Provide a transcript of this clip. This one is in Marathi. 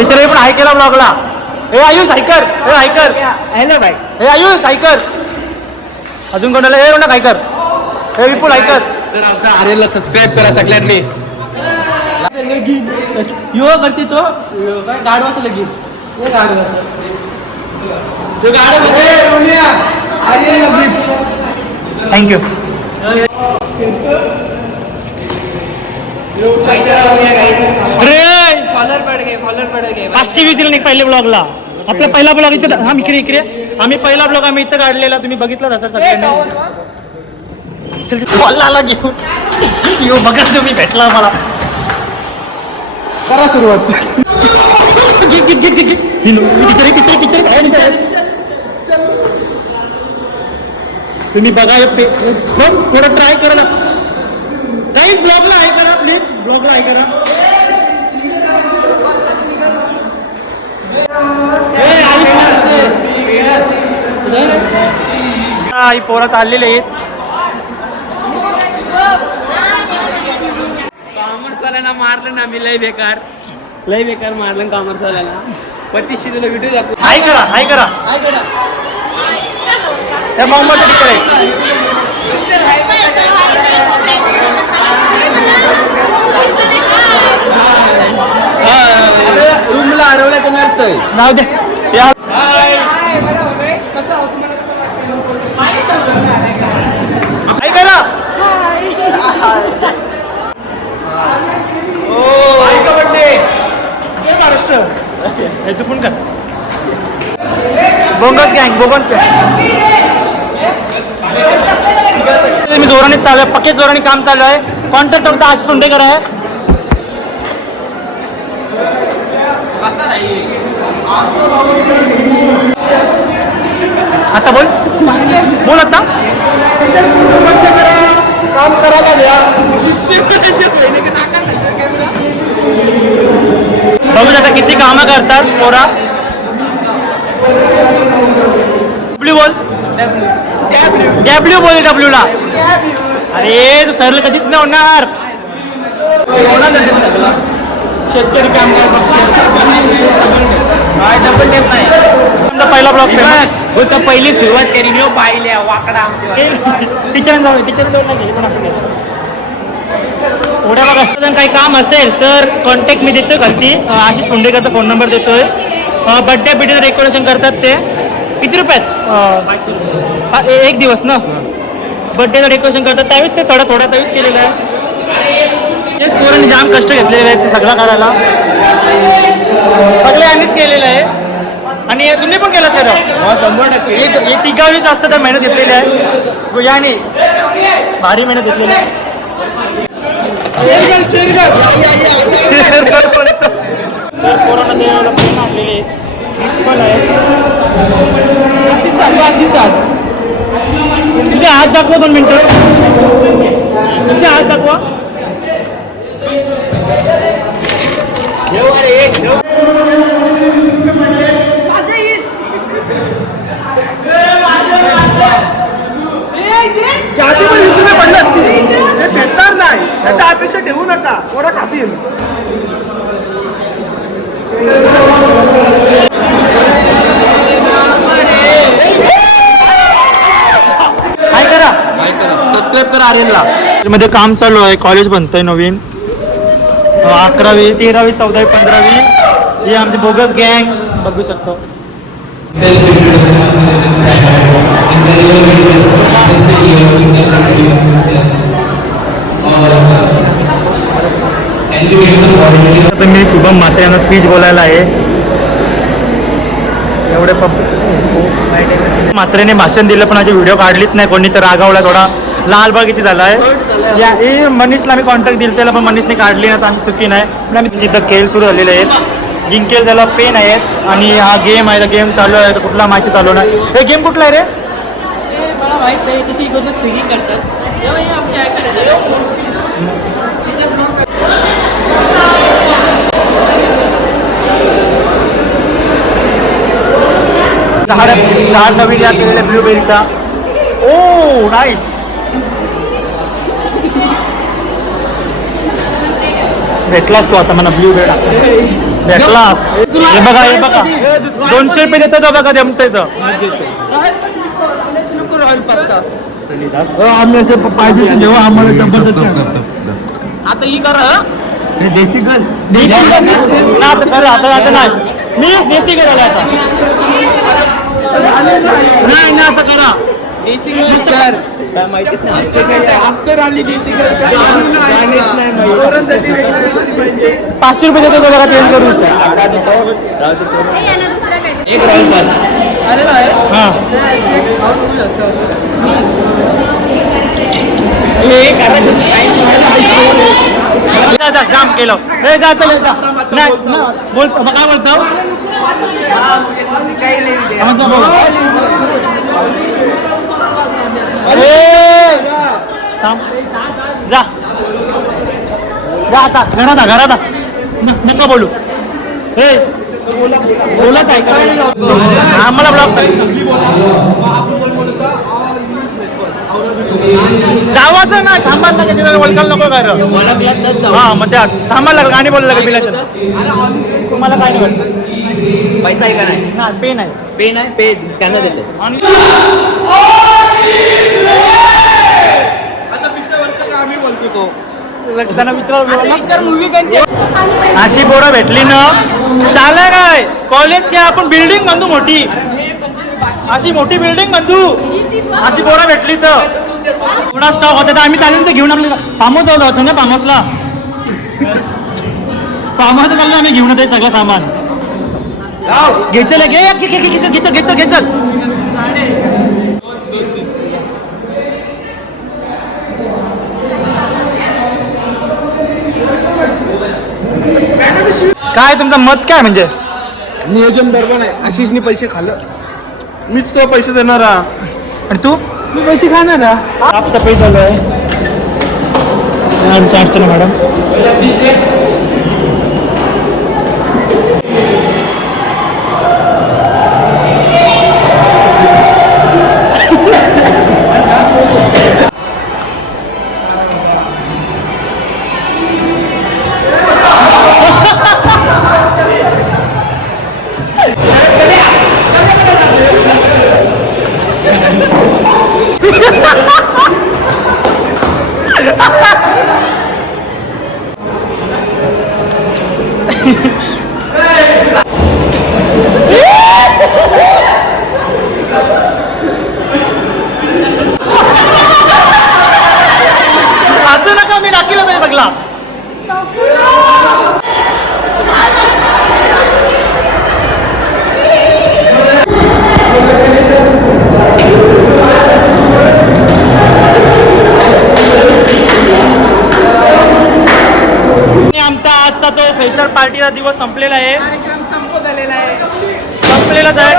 टीचर पण हाय केला ब्लॉगला. हे आयुष हायकर, हे हायकर. हॅलो भाई. हे आयुष हायकर. अजून कोणाला हे रोना हायकर. हे विपुल हायकर. तर आमच्या आर्यनला सबस्क्राईब करा सगळ्यांनी. युवा करते तो गाडवाचं लगीन. हे गाडवाचं तो गाडवामध्ये आर्यनला गिफ्ट. थँक्यू. अरे फॉलोअर पड गए 520 दिलं नाही पहिले ब्लॉगला. आपला पहिला ब्लॉग इथे हा इकडे आम्ही पहिला ब्लॉग आम्ही इथं काढलेला, तुम्ही बघितलाच असेल सगळ्यांनी. फॉलला घेऊन बघा तुम्ही भेटला मला. करा सुरुवात. तुम्ही बघा थोडं ट्राय करा ना काहीच. ब्लॉगला आहे करा प्लीज, ब्लॉगला आहे करा. ही पोरं चाललेली आहेत. कॉमर्सवाल्याला मारलं ना मी, लय बेकार मारलं कॉमर्सवाल्याला. पतीशी तुला व्हिडिओ दाखव. हाय करा काय करा त्या मोहम्मद टीचर आहे. रूमला हरवलं तर मिळतंय. नाव दे या. हाय करा. जय महाराष्ट्र. हे तू पण कर. बोंगस गँग बोगन्स. मी जोराने चालू आहे, पक्के जोराने काम चालू आहे. कॉन्ट्रॅक्ट फक्त आज फुंडेकर आहे. आता बोल आता. काम करायला द्या. बघू आता किती कामं करतात पोरा. डब्ल्यू बोल. डब्ल्यू बोल. डब्ल्यू ला. अरे तू सरला कधीच नाही होणार. शेतकरी कामगार पक्ष पहिला ब्लॉग बोलतो पहिली सुरुवात करी मी पाहिल्या वाकडा टीचर जाऊन थोड्या बघा. काही काम असेल तर कॉन्टॅक्ट मी देतो खालती. आशिष पुंडेकरचा फोन नंबर देतोय. बड्डे बिड्डे डेकोरेशन करतात ते. किती रुपयात? एक दिवस ना बड्डेचं डेकोरेशन करतात. त्यावेळेस ते थोडा त्यावेळेस केलेलं आहे. तेच पोरांनी जाम कष्ट घेतलेले आहेत ते सगळं करायला. सगळे यांनीच केलेलं आहे. आणि तुम्ही पण केलं सर. 100% तिघावीच असतं तर मेहनत घेतलेली आहे. याने भारी मेहनत घेतलेली आहे. पोरांना देवाला पण आणलेले पण आहे. तुझे हात दाखवा 2 मिनिटं. तुझे हात दाखवा. ज्याची पण 20 रुपये पडले असतील ते भेटणार नाही, त्याच्या अपेक्षा ठेवू नका. कोणा खातील. काय करा सबस्क्राईब करा आर्यनला. मध्ये काम चालू आहे. कॉलेज बनतंय नवीन. 11वी 13वी 14वी 15वी. हे आमचे बोगस गँग बघू शकतो. मी शुभम म्हात्रे यांना स्पीच बोलायला आहे. एवढे म्हात्रेने भाषण दिलं पण माझी व्हिडिओ काढलीच नाही. कोणी तर रागावला. थोडा लालबाग किती झाला आहे. या मनीषला मी कॉन्टॅक्ट दिलं त्याला पण मनीषने काढली ना. तर आमची चुकी नाही. पण आम्ही तिथं खेळ सुरू झालेले आहेत. जिंकेल त्याला पेन आहेत. आणि हा गेम आहे. गेम चालू आहे तर कुठला माहिती चालू नाही. हे गेम कुठला आहे रे? मला माहित नाही. तशी सिंगिंग करतात. झाड नवीन या केलेल्या ब्लूबेरीचा. ओ नाईस. भेटलास तू आता मला ब्लूबेरी. भेटलास हे बघा 200 रुपये देतो तो बघा आमच्या इथं रॉयल पास्ता आम्ही असं पाहिजे ते जेव्हा आम्हाला जबरदस्ती आता ही करा देसी गल आता नाही मी देसी करायला आता नाही ना असं करा देसी काय माहितीच नाही देसी 500 रुपये देतो तो बघा चेंज करू एक रॉयल पास आलेला आहे हां काम केलं हे जा चल जा नाही बोलतो मग काय बोलतो अरे जा जा आता घरात नका बोलू हे बोलत आहे का आम्हाला ब्लॉक गावाचं ना थांबायला लागेल तिथं वळखाल नको काय हा मग त्या थांबायला लागेल गाणी बोलायला लागेल बिलाचं तुम्हाला काय नाही वाटतं पैसा आहे का नाही पे नाही पे नाही पे स्कॅनर देतो अशी पोरं भेटली ना शाळा काय कॉलेज काय आपण बिल्डिंग बांधू मोठी अशी मोठी बिल्डिंग बांधू अशी पोरं भेटली तर पुन्हा स्टॉक होते तर आम्ही चालेल तर घेऊन आपली फार्महाऊस जाऊ जायचं ना फार्महाऊसला फार्महाऊस चाललं आम्ही घेऊन येते सगळं सामान घ्यायचं घ्यायचं काय तुमचं मत काय म्हणजे नियोजन बरोबर नाही आशिषने पैसे खाल्लं मीच तो पैसे देणार आणि तू मी पैसे खाणार साफसफाई चालू आहे आमच्या अर्चना मॅडम असं नका मी टाकीला तरी सगळा आमचा आजचा तो फ्रेशर पार्टीचा दिवस संपलेला आहे संपत आलेला आहे संपलेला जाय